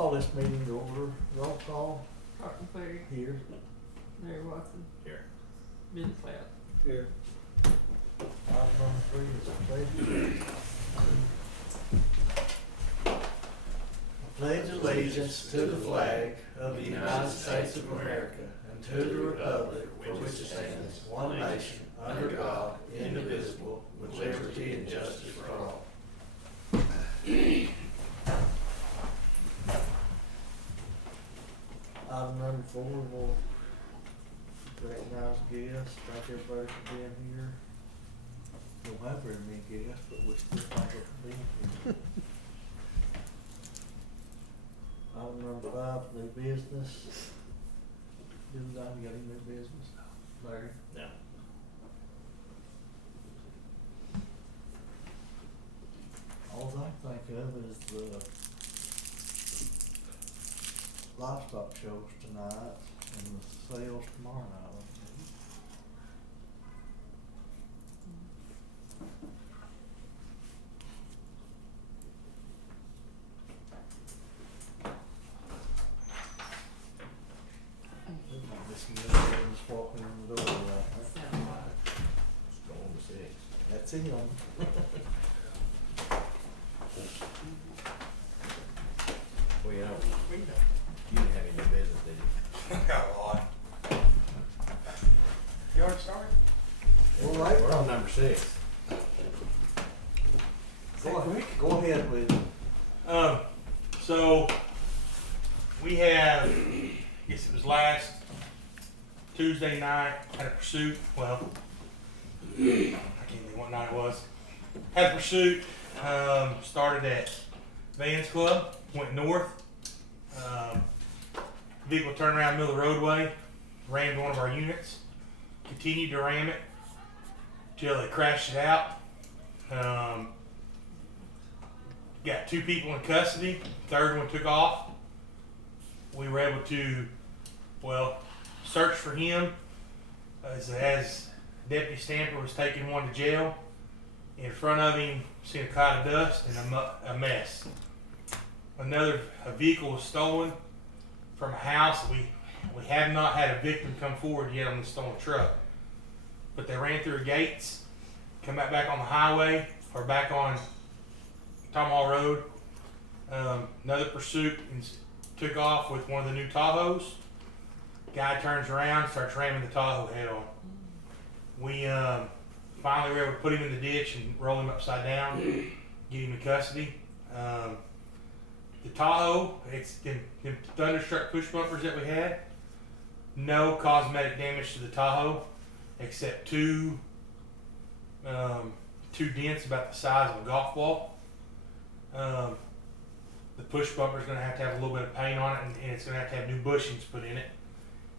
call this meeting to order. Roll call. Carlton Perry, Here. Mary Watson, Here. Billy Cloud. Here. Item number 3 is pledge. Pledge allegiance to the flag of the United States of America and to the republic for which it stands, one nation, under God, indivisible, with liberty and justice for all. Item number 4 will recognize guests. Thank everybody for being here. Don't have very many guests, but we still thank them for being here. Item number 5, new business. Didn't I got any new business? Larry? No. All I think of is the livestock shows tonight and the sales tomorrow night. This just walking in the door right there. Sound like Let's go on to 6. That's it. Well, you didn't have any new business, did you? Got a lot. You already started? All right. We're on number 6. Go ahead with it. So we have, I guess it was last Tuesday night, had a pursuit. Well, I can't think what night it was. Had a pursuit. Started at Vans Club, went north. Vehicle turned around the middle of the roadway, rammed one of our units, continued to ram it till they crashed it out. Got 2 people in custody. Third one took off. We were able to, search for him as Deputy Stamper was taking one to jail. In front of him, seen a cloud of dust and a mess. A vehicle was stolen from a house. We have not had a victim come forward yet on the stolen truck, but they ran through the gates, come back on the highway or back on Tom Hall Road. Another pursuit and took off with one of the new Tahoes. Guy turns around, starts ramming the Tahoe head on. We finally were able to put him in the ditch and roll him upside down, get him in custody. The Tahoe, it's the Thunderstruck push bumpers that we had. No cosmetic damage to the Tahoe, except two dents about the size of a golf ball. The push bumper is going to have a little bit of paint on it, and it's going to have new bushings put in it,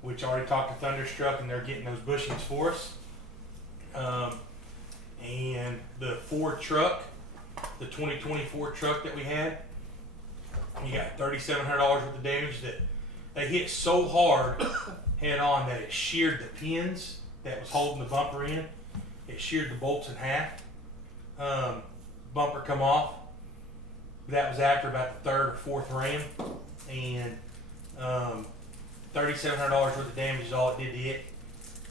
which I already talked to Thunderstruck, and they're getting those bushings for us. And the Ford truck, the 2024 truck that we had, you got $3,700 worth of damage that they hit so hard head on that it sheared the pins that was holding the bumper in. It sheared the bolts in half. Bumper come off. That was after about the 3rd or 4th ram, and $3,700 worth of damage is all it did to it.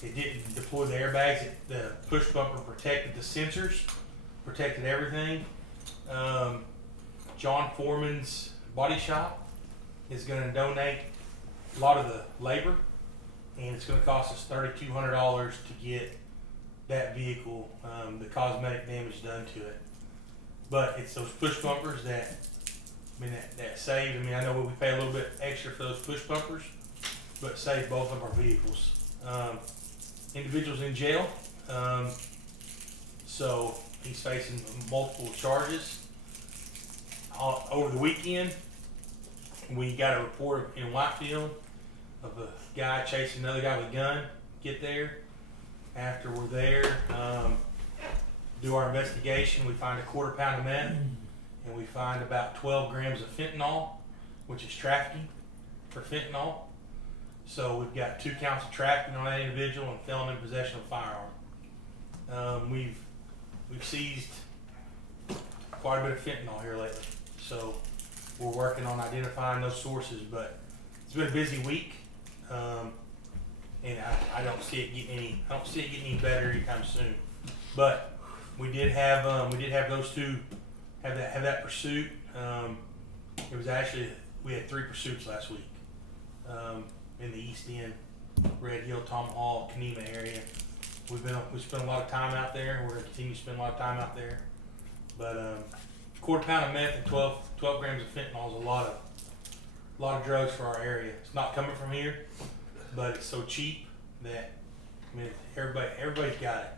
It didn't deploy the airbags. The push bumper protected the sensors, protected everything. John Foreman's Body Shop is going to donate a lot of the labor, and it's going to cost us $3,200 to get that vehicle, the cosmetic damage done to it. But it's those push bumpers that saved. I know we pay a little bit extra for those push bumpers, but saved both of our vehicles. Individual's in jail, so he's facing multiple charges. Over the weekend, we got a report in Whitefield of a guy chasing another guy with a gun. Get there. After we're there, do our investigation, we find a 1/4 pound of meth, and we find about 12 grams of fentanyl, which is trafficking for fentanyl. So we've got 2 counts of trafficking on that individual and felon in possession of a firearm. We've seized quite a bit of fentanyl here lately. So we're working on identifying those sources, but it's been a busy week. And I don't see it getting any better anytime soon. But we did have those two have that pursuit. It was actually, we had 3 pursuits last week in the East End, Red Hill, Tomahawk, Kenema area. We spent a lot of time out there. We're gonna continue to spend a lot of time out there. But quarter pound of meth and 12 grams of fentanyl is a lot of drugs for our area. It's not coming from here, but it's so cheap that, I mean, everybody's got it.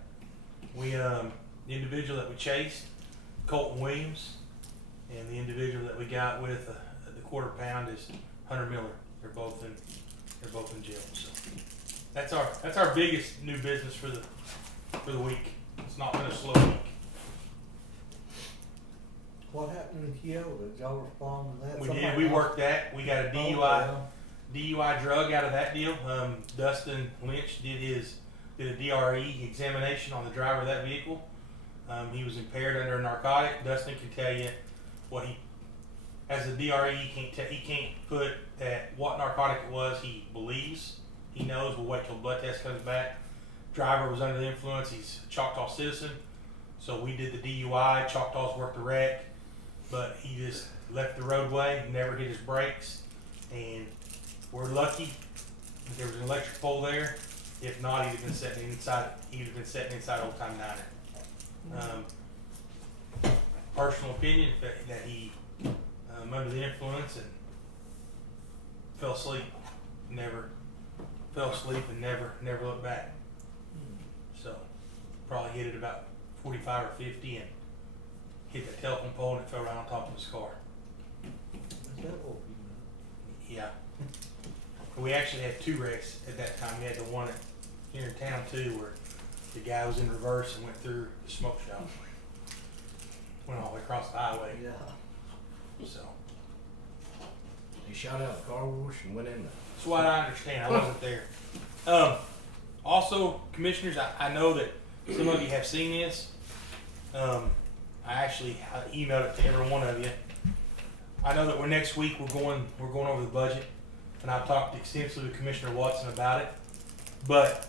We the individual that we chased, Colton Williams, and the individual that we got with the quarter pound is Hunter Miller. They're both in jail. So that's our biggest new business for the week. It's not been a slow week. What happened in Kyoto? Did y'all respond to that? We Somebody did. We else- worked that. We got a Oh, DUI yeah. drug out of that deal. Dustin Lynch did a DRE examination on the driver of that vehicle. He was impaired under a narcotic. Dustin can tell you what as a DRE, he can't put what narcotic it was. He believes he knows. We'll wait till blood test comes back. Driver was under the influence. He's a Choctaw citizen, so we did the DUI. Choctaws worked the wreck, but he just left the roadway, never hit his brakes, and we're lucky that there was an electric pole there. If not, he'd have been sitting inside Old Time Diner. Personal opinion that he under the influence and fell asleep and never looked back. So probably hit it about 45 or 50 and hit the telephone pole and it fell right on top of his car. Is that what we Yeah. We actually had 2 wrecks at that time. We had the one here in town too, where the guy was in reverse and went through the smoke shop. Went all the way across the highway. Yeah. So He shot out the car wash and went in there. that's what I understand. I wasn't there. Also, commissioners, I know that some of you have seen this. I emailed it to every one of you. I know that next week we're going over the budget, and I've talked extensively with Commissioner Watson about it. But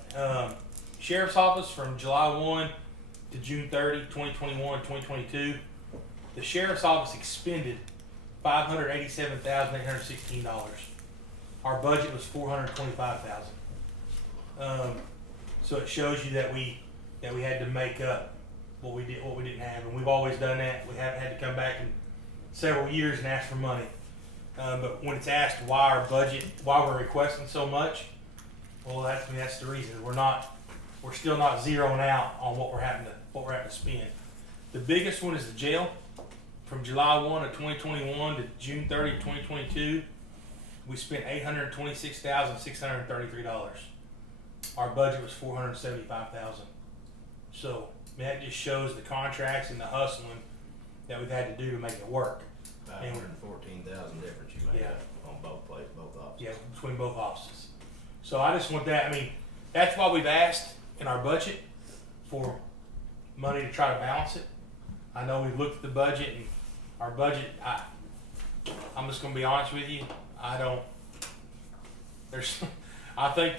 Sheriff's Office from July 1 to June 30, 2021, 2022, the Sheriff's Office expended $587,816. Our budget was $425,000. So it shows you that we had to make up what we didn't have, and we've always done that. We haven't had to come back in several years and ask for money. But when it's asked why we're requesting so much, well, that's the reason. We're still not zeroing out on what we're having to spend. The biggest one is the jail. From July 1 of 2021 to June 30, 2022, we spent $826,633. Our budget was $475,000. So that just shows the contracts and the hustling that we've had to do to make it work. 514,000 difference you made Yeah. on both offices. Yeah, between both offices. So I just want that. I mean, that's why we've asked in our budget for money to try to balance it. I know we've looked at the budget, and our budget, I'm just gonna be honest with you. I think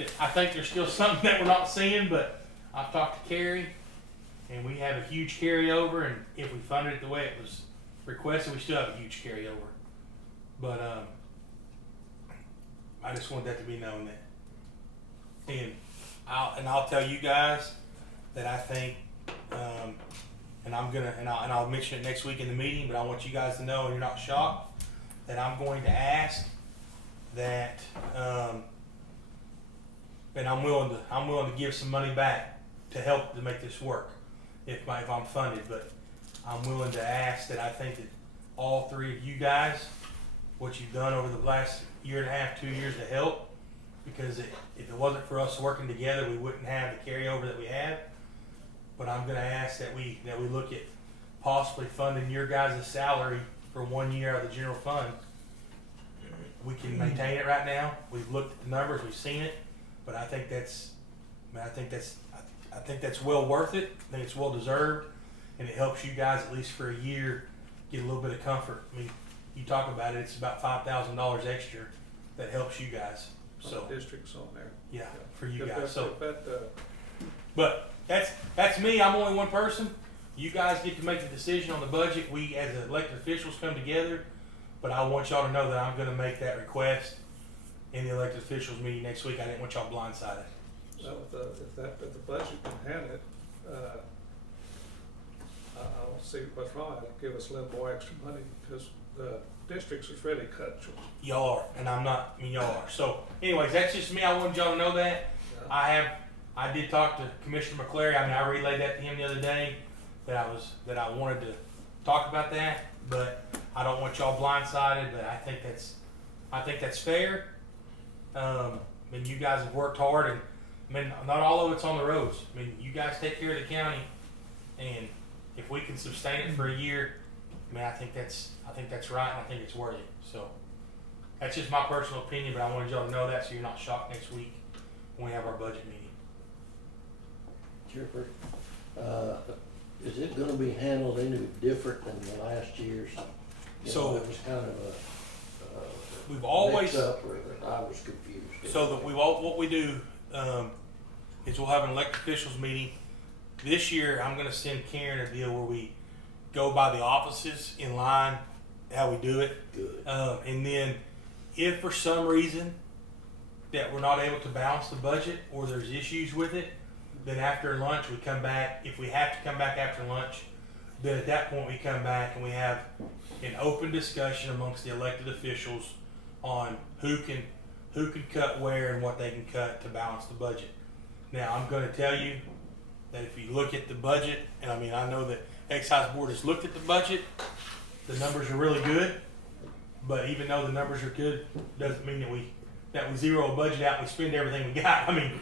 there's still something that we're not seeing, but I've talked to Carrie, and we have a huge carryover, and if we funded it the way it was requested, we still have a huge carryover. But I just want that to be known that, and I'll tell you guys that I think, and I'll mention it next week in the meeting, but I want you guys to know, and you're not shocked, that I'm going to ask that, and I'm willing to give some money back to help to make this work if I'm funded, but I'm willing to ask that I think that all 3 of you guys, what you've done over the last year and a half, 2 years to help, because if it wasn't for us working together, we wouldn't have the carryover that we have. But I'm going to ask that we look at possibly funding your guys' salary for 1 year out of the general fund. We can maintain it right now. We've looked at the numbers, we've seen it, but I think that's well worth it. I think it's well deserved, and it helps you guys at least for a year get a little bit of comfort. I mean, you talk about it, it's about $5,000 extra that helps you guys. So Districts on there. yeah, for you If guys. that- So, if that, but that's me. I'm only one person. You guys get to make the decision on the budget. We as elected officials come together, but I want y'all to know that I'm going to make that request in the elected officials meeting next week. I didn't want y'all blindsided. if the budget can handle it, I don't see what's wrong. It'll give us a little more extra money because the districts is really cut short. Y'all are, and I'm not. I mean, y'all are. So, anyways, that's just me. I wanted y'all to know that. I did talk to Commissioner McClary. I mean, I relayed that to him the other day that I wanted to talk about that, but I don't want y'all blindsided. But I think that's fair. I mean, you guys have worked hard, and I mean, not all of it's on the roads. I mean, you guys take care of the county, and if we can sustain it for a year, I mean, I think that's right, and I think it's worth it. So that's just my personal opinion, but I wanted y'all to know that so you're not shocked next week when we have our budget meeting. Chipper, is it gonna be handled any different than the last year's? So- It was kind of We've a always mix-up, or I was confused. so that what we do is we'll have an elected officials meeting. This year, I'm going to send Karen a deal where we go by the offices in line, how we do it. Good. And then if for some reason that we're not able to balance the budget or there's issues with it, then after lunch we come back. If we have to come back after lunch, then at that point we come back and we have an open discussion amongst the elected officials on who can cut where and what they can cut to balance the budget. Now I'm going to tell you that if you look at the budget, and I mean I know that Excise Board has looked at the budget, the numbers are really good. But even though the numbers are good, doesn't mean that we zero a budget out and we spend everything we got. I mean,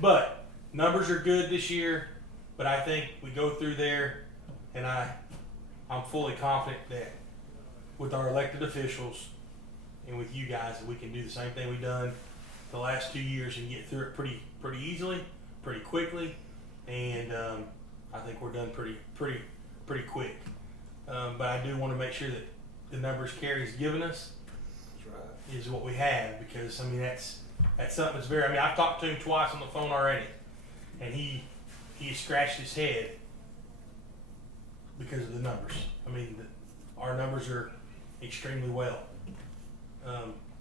but numbers are good this year. But I think we go through there, and I'm fully confident that with our elected officials and with you guys, that we can do the same thing we've done the last 2 years and get through it pretty easily, pretty quickly, and I think we're done pretty quick. But I do want to make sure that the numbers Carrie's given us That's right. is what we have, because I mean that's something that's very. I mean I've talked to him twice on the phone already, and he scratched his head because of the numbers. I mean our numbers are extremely well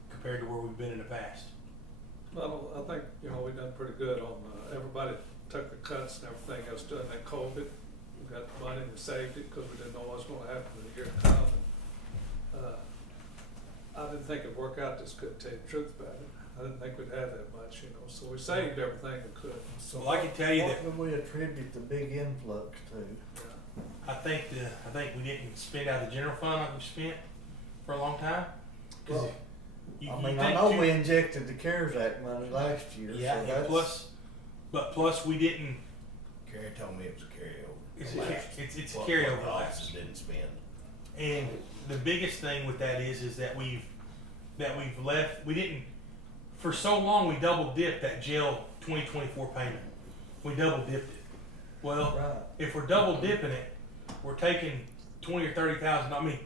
compared to where we've been in the past. Well, I think, we've done pretty good on, everybody took the cuts and everything else during that COVID. We got the money and we saved it because we didn't know what was gonna happen in the year to come. I didn't think it'd work out this good, to tell you the truth about it. I didn't think we'd have that much, so we saved everything we could. So Well, I can tell you what that can we attribute the big influx to? Yeah. I think we didn't spend out of the general fund like we spent for a long time. 'Cause Well, you I mean, I think know too- we injected the CARES Act money last year, Yeah, so and that's. plus we didn't. Carrie told me it was a carryover. It's The a- last- it's a what carryover the last. offices didn't spend. And the biggest thing with that is that we've left. We didn't for so long. We double dipped that jail 2024 payment. We double dipped it. Well, Right. if we're double dipping it, we're taking 20 or 30,000. I mean,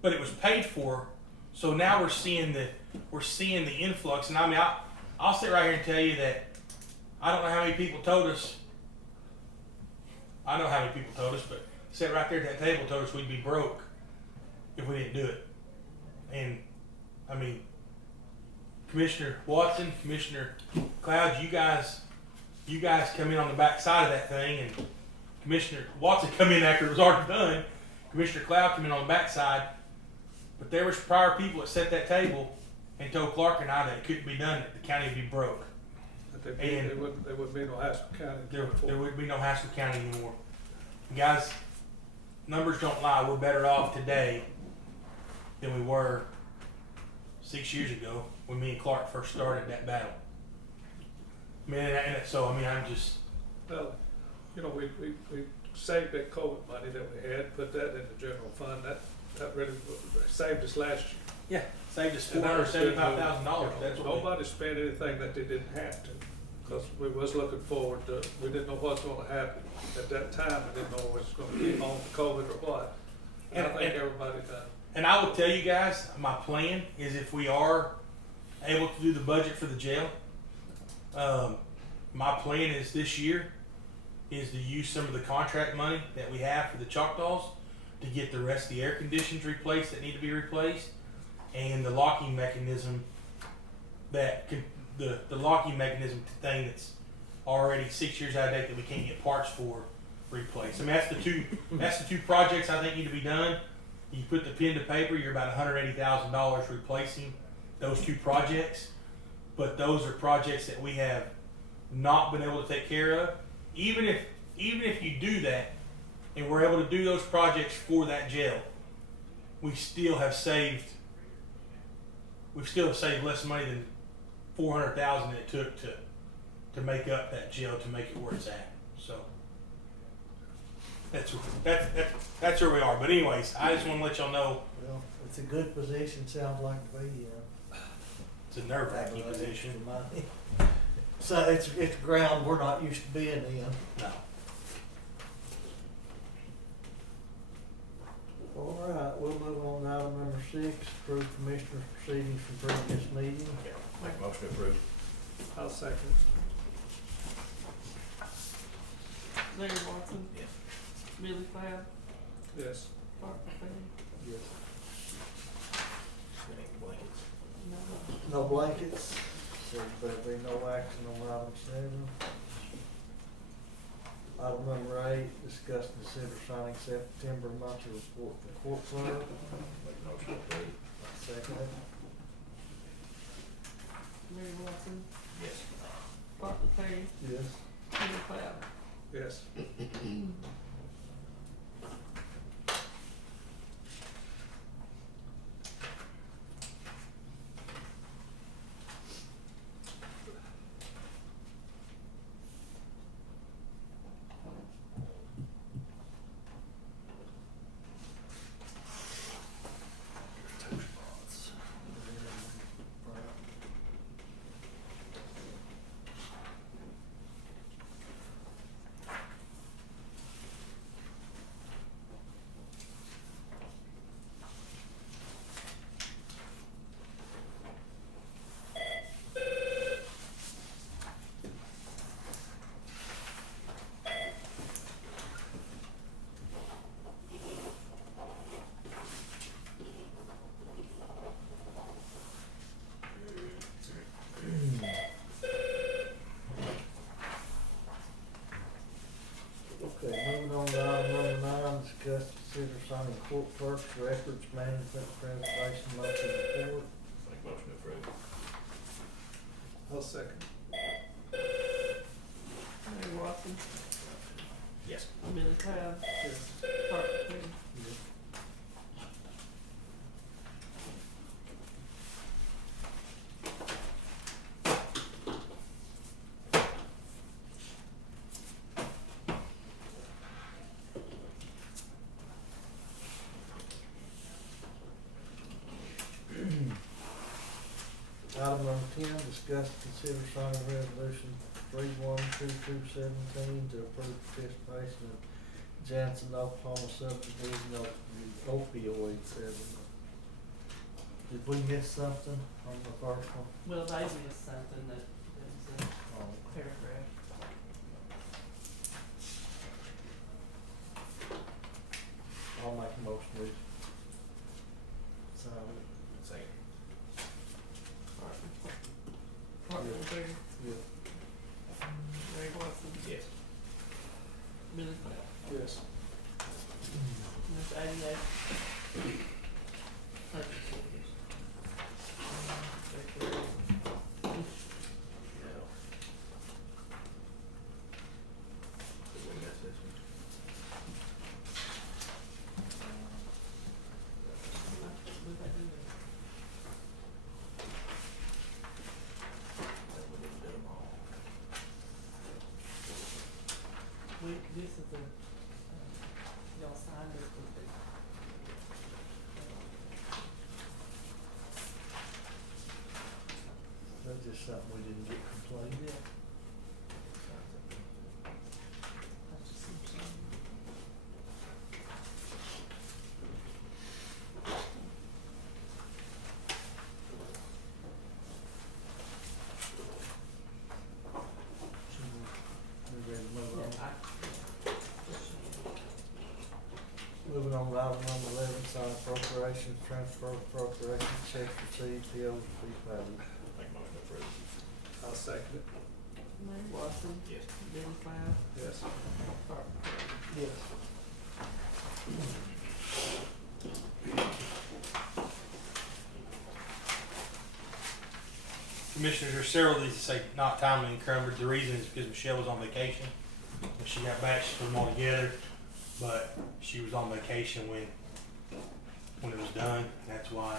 but it was paid for. So now we're seeing the influx. And I mean, I'll sit right here and tell you that I don't know how many people told us. I know how many people told us, but sat right there at that table told us we'd be broke if we didn't do it. And I mean, Commissioner Watson, Commissioner Clouds, you guys come in on the back side of that thing, and Commissioner Watson come in after it was already done. Commissioner Cloud come in on the back side, but there was prior people that set that table and told Clark and I that it couldn't be done, that the county would be broke. But And- there wouldn't be no Haskell County. There would be no Haskell County anymore. Guys, numbers don't lie. We're better off today than we were 6 years ago when me and Clark first started that battle. I mean, I'm just. Well, we saved that COVID money that we had, put that in the general fund. That really saved us last year. Yeah, saved us And that was good $475,000. move. That's what Nobody spent anything that they didn't have to, because we was looking forward to, we didn't know what's gonna happen. At that time, we didn't know what's gonna be on COVID or what. And I think everybody done And I will tell you guys, my plan is if we are able to do the budget for the jail, my plan is this year is to use some of the contract money that we have for the Choctaws to get the rest of the air conditions replaced that need to be replaced, and the locking mechanism the locking mechanism thing that's already 6 years out of date that we can't get parts for replaced. I mean, that's the two projects I think need to be done. You put the pen to paper, you're about $180,000 replacing those two projects, but those are projects that we have not been able to take care of. Even if you do that and we're able to do those projects for that jail, we still have saved less money than $400,000 it took to make up that jail to make it where it's at. So that's where we are. But anyways, I just want to let y'all know Well, it's a good position, sounds like to be in. it's a nerve-wracking position. So it's ground we're not used to being in. No. All right, we'll move on to item number 6, approve commissioners' proceedings from previous meeting. Make a motion to approve. I'll second. Larry Watson, Yes. Billy Cloud, Yes. Bart McFee, Yes. We need blankets. no, No blankets, so there'll be no action on item 7. Item number 8, discuss and consider signing September monthly report for court clerk. Make a motion to approve. Second it. Larry Watson, Yes. Bart McFee, Yes. Billy Cloud. Yes. Okay, moving on to item number 9, discuss and consider signing court clerk's records management presentation monthly report. Make a motion to approve. I'll second. Larry Watson, Yes. Billy Cloud, Yes. Bart McFee. Item number 10, discuss and consider signing resolution 312217 to approve participation in Jansen, Oklahoma subdivision of the opioid settlement. Did we miss something on the first one? Well, they missed something that is a Oh, paragraph. I'll make a motion to sign it. Second. Bart McFee, Yeah. Larry Watson, Yes. Billy Cloud. Yes. And that's 88. Purchase orders. No. Did we miss this one? No, we didn't do them all. This is the, y'all signed it with the. That's just something we didn't get completed. Yeah. That's just some sign. transfer appropriation, check received, POs to be paid. Make motion to approve. I'll second it. Larry Watson. Yes. Bill Cloud. Yes. Robert Kramer. Yes. Commissioners, there's several of these that say not timely encumbered. The reason is because Michelle was on vacation. When she got back, she put them all together, but she was on vacation when it was done. That's why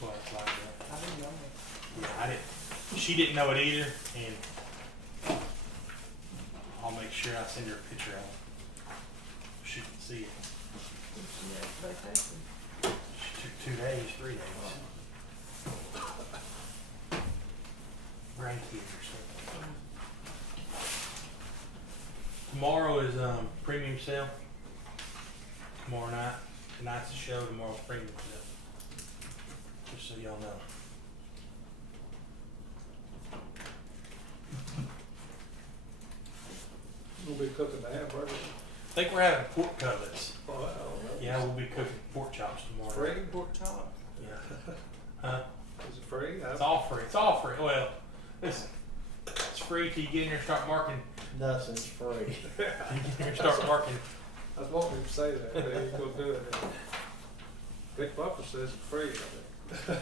it's like that. I didn't know that. Yeah, I didn't. She didn't know it either, and I'll make sure I send her a picture of it. She can see it. She had vacation. She took 2 days, 3 days. Grandkids or something. Tomorrow is premium sale. Tomorrow night. Tonight's the show. Tomorrow's premium sale. Just so y'all know. We'll be cooking the hamburger. I think we're having pork cutlets. Oh, I don't know. Yeah, we'll be cooking pork chops tomorrow. Free? Pork chop. Yeah. Is it free? It's all free. It's all free. Well, it's free till you get in there and start marking. Nothing's free. You get in there and start marking. I was wanting him to say that, but he ain't gonna do it. Big Buffer says it's free, I think.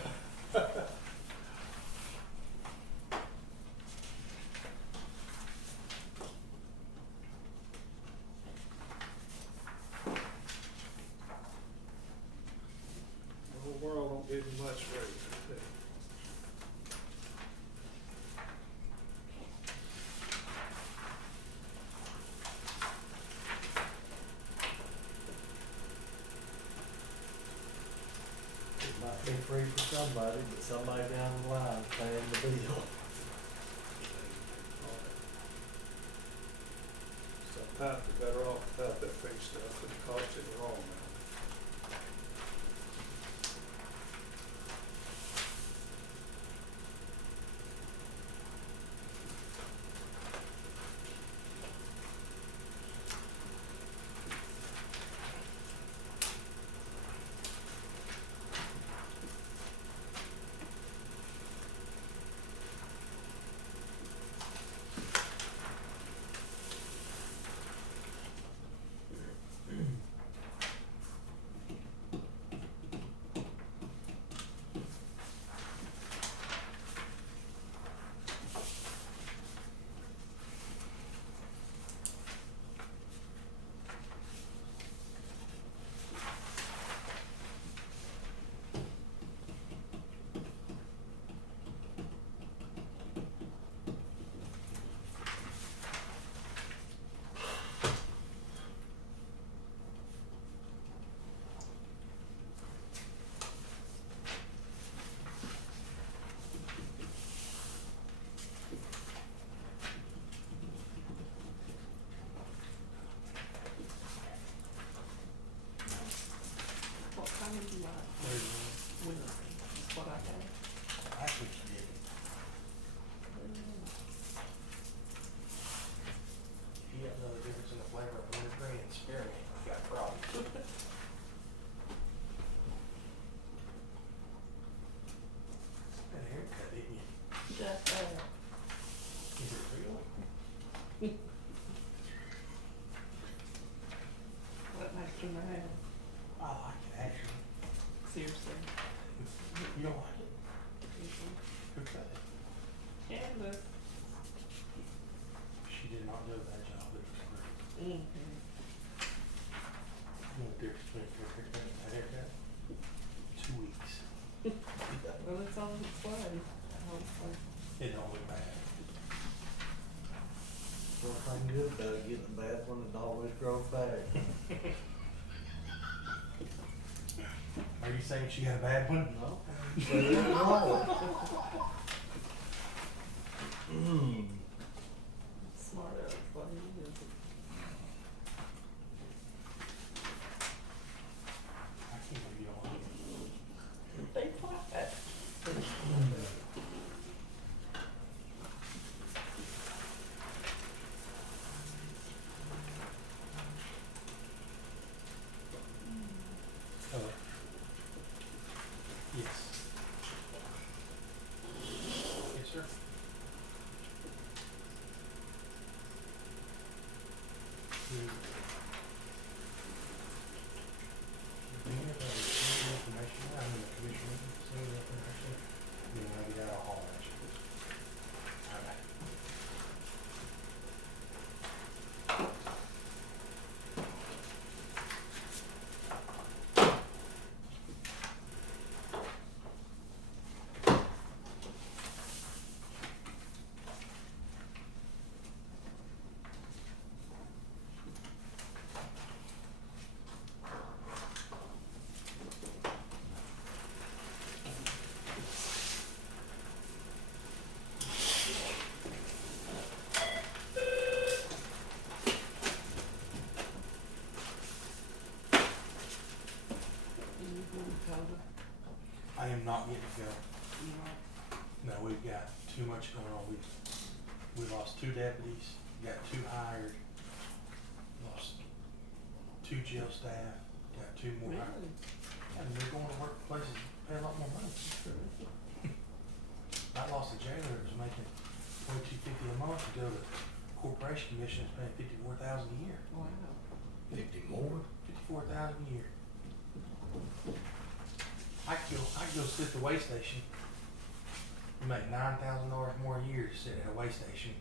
The whole world don't give you much free. It might be free for somebody, but somebody down the line paying the bill. Sometimes you're better off without that free stuff, it costs you the wrong amount. What kind do you like? Wednesday is what I had. That's what you did. If you don't know the difference in the flavor of wintergreen and spearmint, you got a problem. Had a haircut, didn't you? Just, Is it real? what makes you mad? I like it actually. Seriously. You don't like it? Who cut it? Candace. She did not do a bad job. It was great. Mm-hmm. You know what the difference between a haircut and a haircut? 2 weeks. Well, it's on its way, hopefully. It don't look bad. One thing good about it, getting a bad one, it always grows back. Are you saying she got a bad one? No. So there's wrong. Smart aleck, what he is. I can't believe you don't like it. They quiet. Oh, I am not getting it going. You know, No, we've got too much going on. We lost 2 deputies, got 2 hired, lost 2 jail staff, got 2 more hired. really? And they're going to work places, pay a lot more money. I lost a jailer that was making $22.50 a month to go to corporation commission, is paying $54,000 a year. Wow. 50 more? $54,000 a year. I could go sit at the weigh station and make $9,000 more a year to sit at a weigh station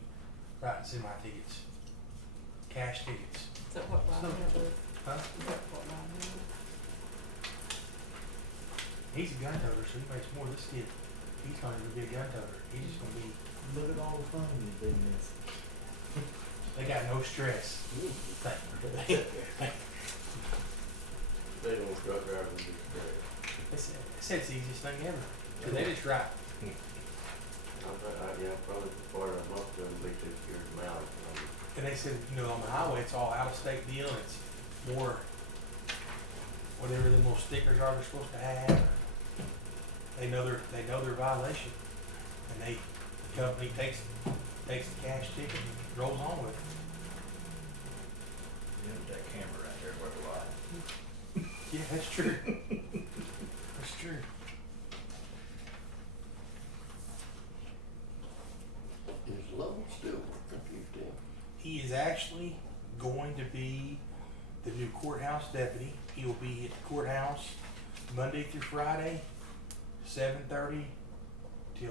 writing semi-tickets, cash tickets. Is that what Ryan does? Huh? Is that what Ryan does? He's a gun toter, so he makes more. This kid, he's not even be a gun toter. He's just gonna be. Look at all the fun you've been missing. They got no stress. They don't truck drivers do straight. They said it's the easiest thing ever. 'Cause they just write. Yeah, probably part of most of them, they take care of them out. And they said, you know, on the highway, it's all out-of-state deal, and it's more whatever the little stickers are they're supposed to have. They know their violation, and the company takes the cash ticket and rolls on with it. You know, that camera right there worth a lot. Yeah, that's true. That's true. Is Lowell still working for you, Tim? He is actually going to be the new courthouse deputy. He will be at the courthouse Monday through Friday, 7:30 till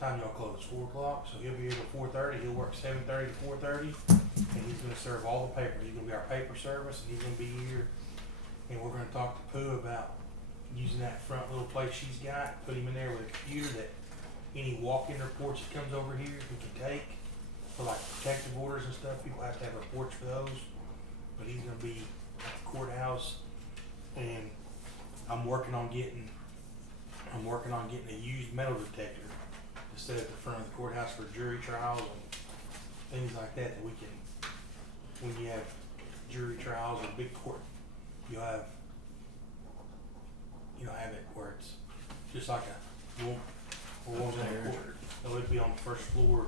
time y'all close, 4 o'clock. So he'll be here till 4:30. He'll work 7:30 to 4:30, and he's going to serve all the papers. He's going to be our paper service, and he's going to be here. And we're going to talk to Pooh about using that front little place she's got. Put him in there with a computer that any walk-in reports that comes over here he can take for like protective orders and stuff. People have to have reports for those. But he's going to be at the courthouse, and I'm working on getting a used metal detector to set at the front of the courthouse for jury trials and things like that we can, when you have jury trials or big court, you'll have it where it's just like a court. So it'd be on the first floor.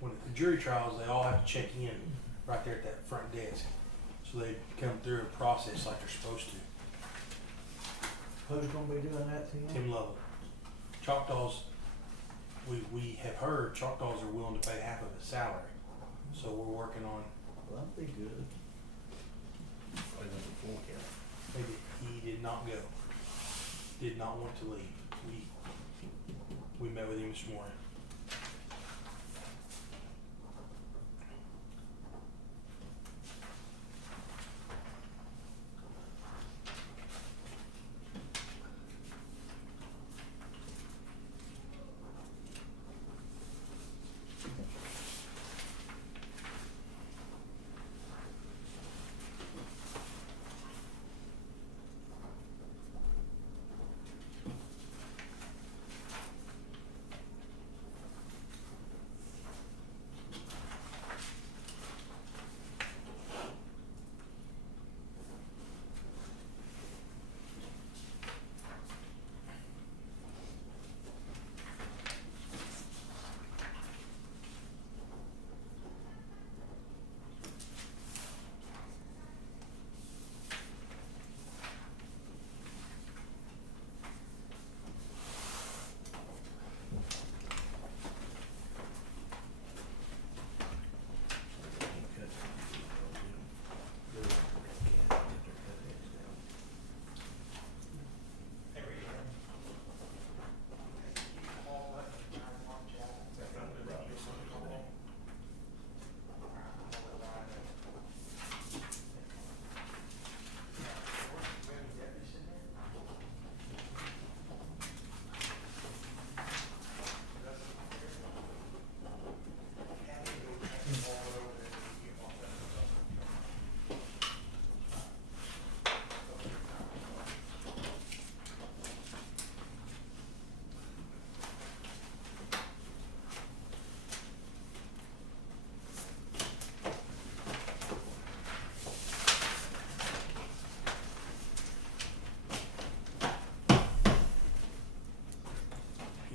When the jury trials, they all have to check in right there at that front desk. So they come through and process like they're supposed to. Who's gonna be doing that to you? Tim Lovell. Choctaws, we have heard Choctaws are willing to pay half of his salary. So we're working on, Well, that'd be good. I went to Fulton County. maybe he did not go. Did not want to leave. We met with him this morning.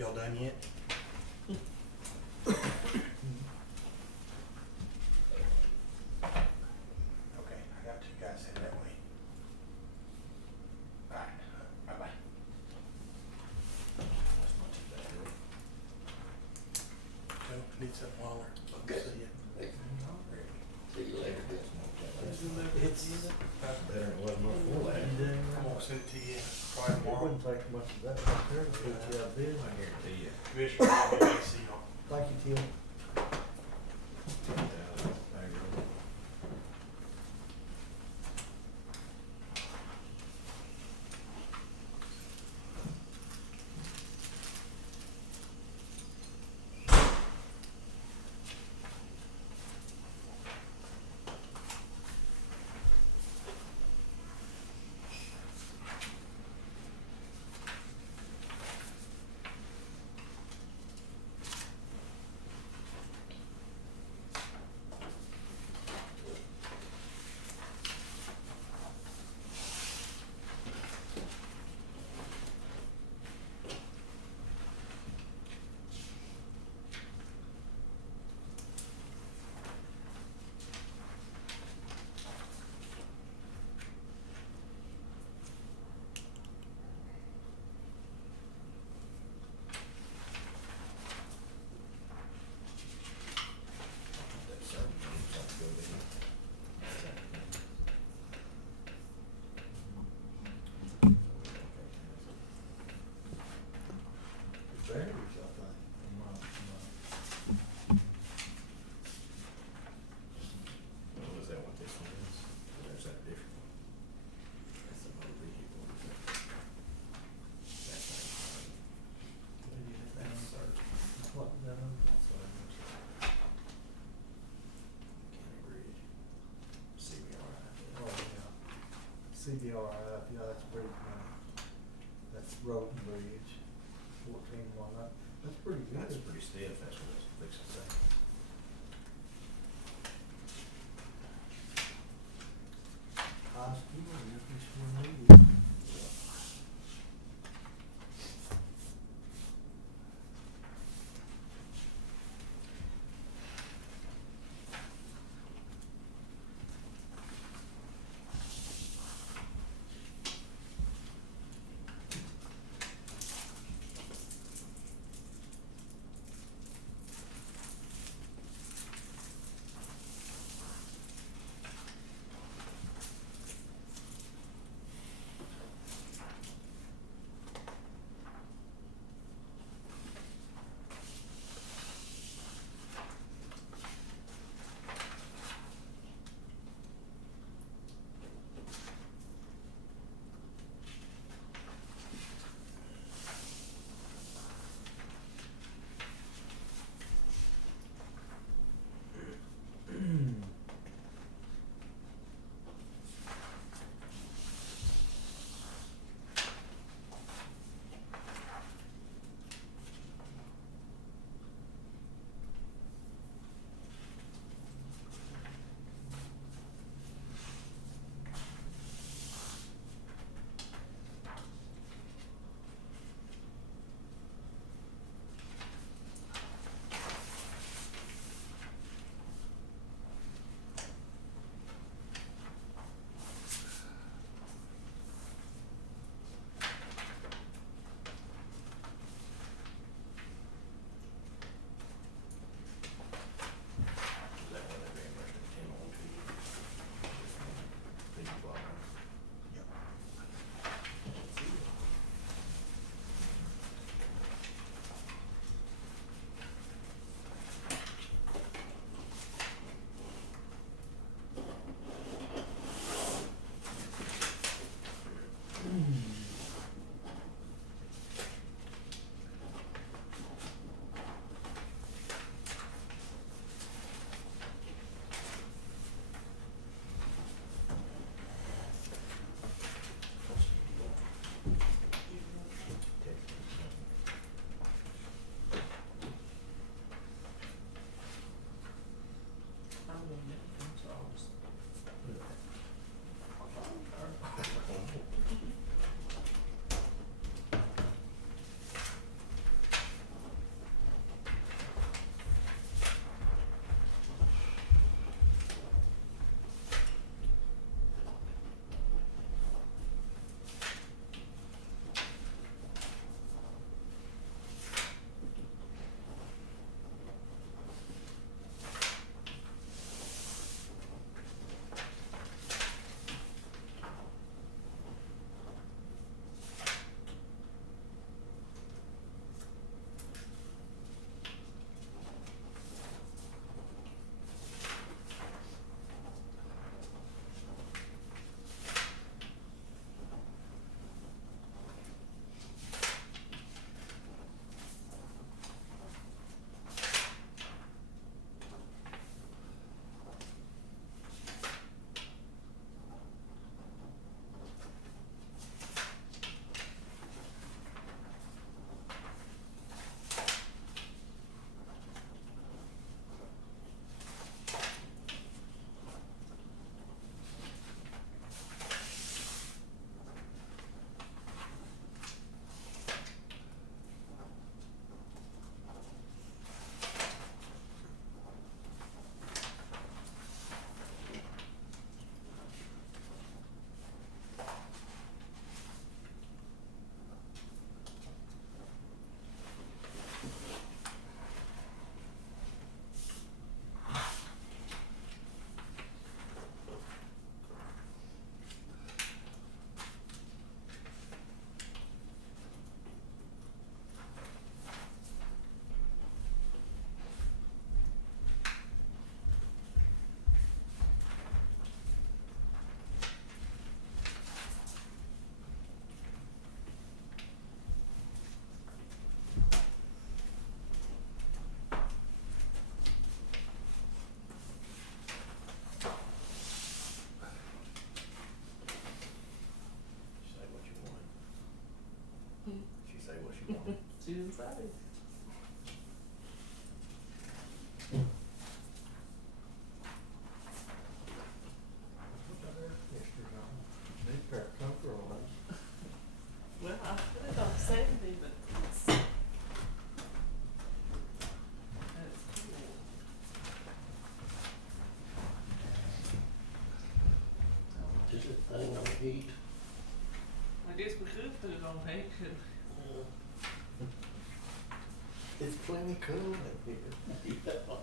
Y'all done yet? Okay, I got two guys headed that way. Alright, bye-bye. That's not too bad, really. So, need something while we're Okay. see you. See you later. It's, Better than it was before that. I'm gonna send it to you probably it tomorrow. wouldn't take much of that right there to put you out of I business. guarantee you. Commissioner, I'll be back to see y'all. Thank you, Tim. I agree. That certain things have to go in. Batteries, I think. What was that, what this one is? Or is that a different one? That's a motor vehicle. That's not. That's certain. What, that other one's County Bridge. CBRI. Oh, yeah. CBRI, yeah, that's pretty, that's road and bridge, 14-1, that's pretty good. That's pretty stiff, that's what it's fixing to say. High school, you just wouldn't need it. She didn't say. Need a pair of coveralls. Well, I put it on 70, but it's. That's cool. Is it thing on heat? I guess we could put it on heat, couldn't It's plenty cool in here. Yeah. we?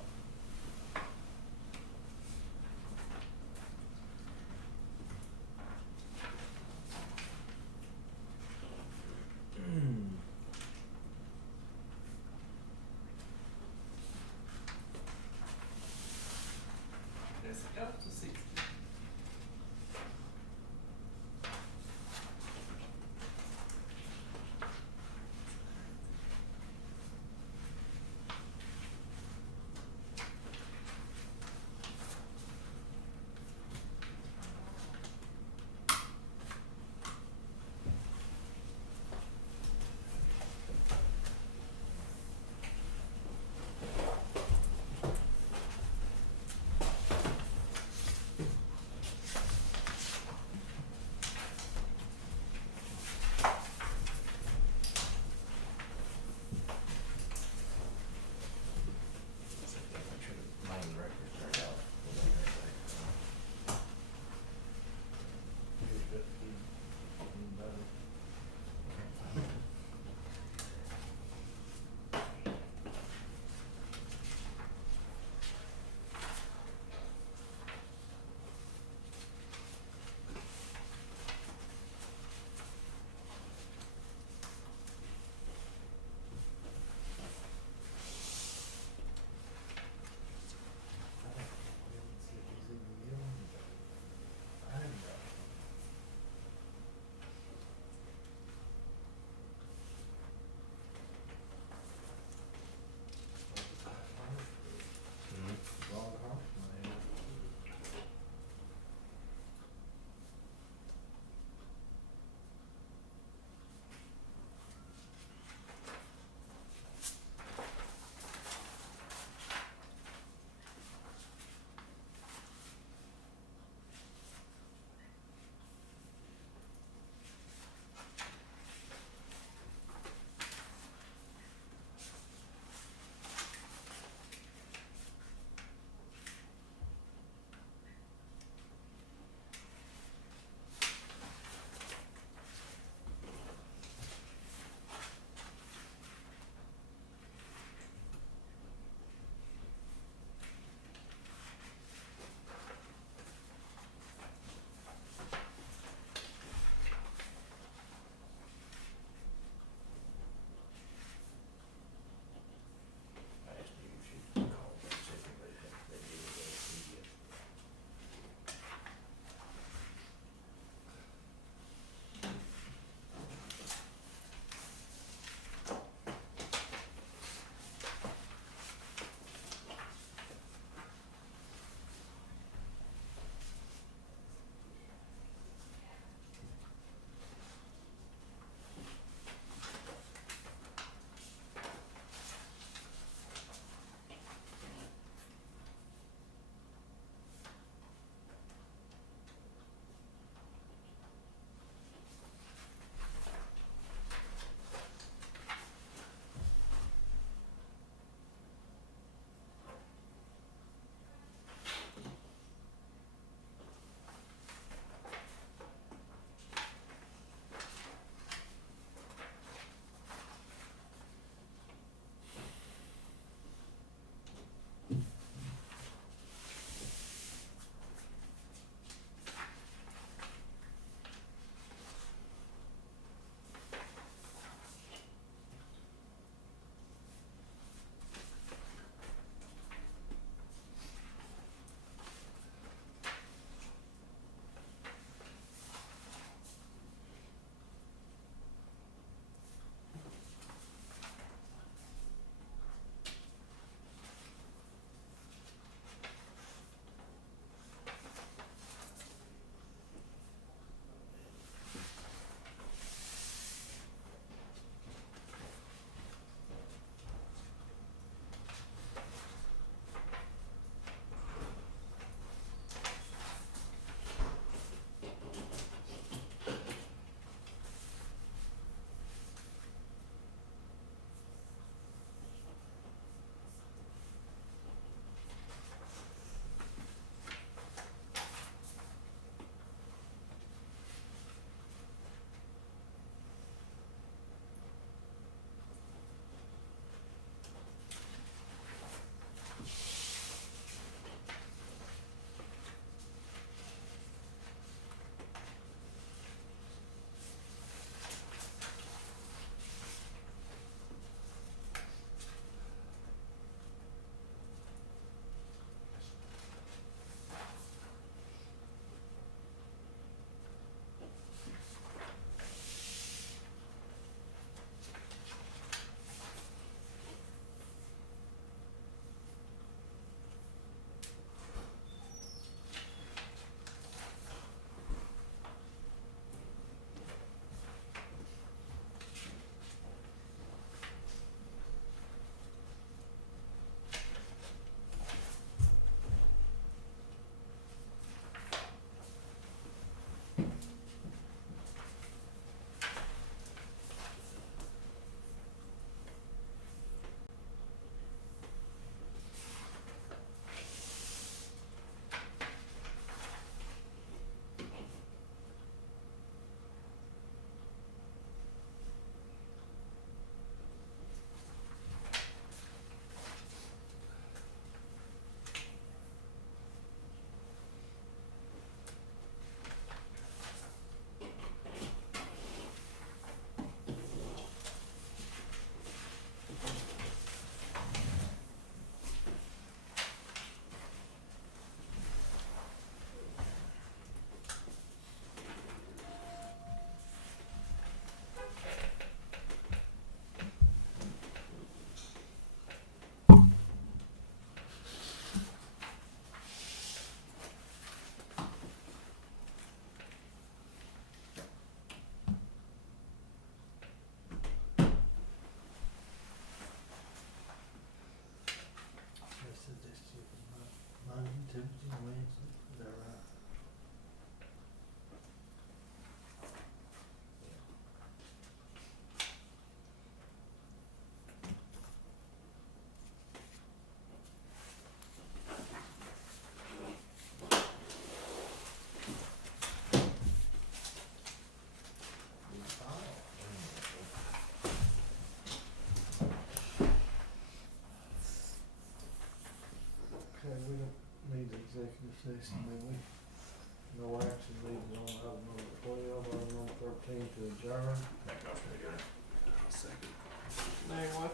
Yes, it goes to 60.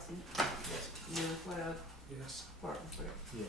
Dawson, Yes. Miller Cloud, Yes. Parker. Yes.